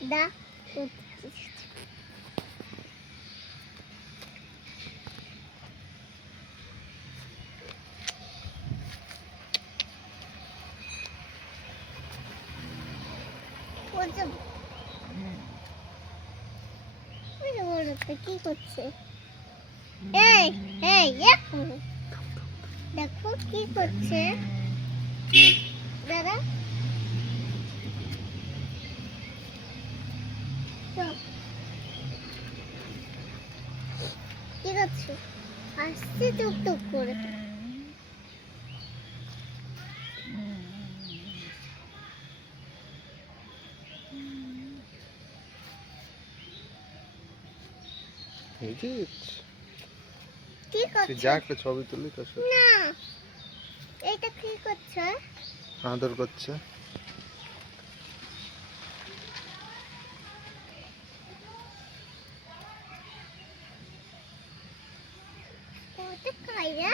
দা কি করছে? এই এই দেখো দেখো কি করছে দাদা। কি করছে? আসছে টুকটুক করে। কি করছে? যা একটা ছবি তুলি তো না এটা কি করছে? আদর করছে। ওটা কাইরা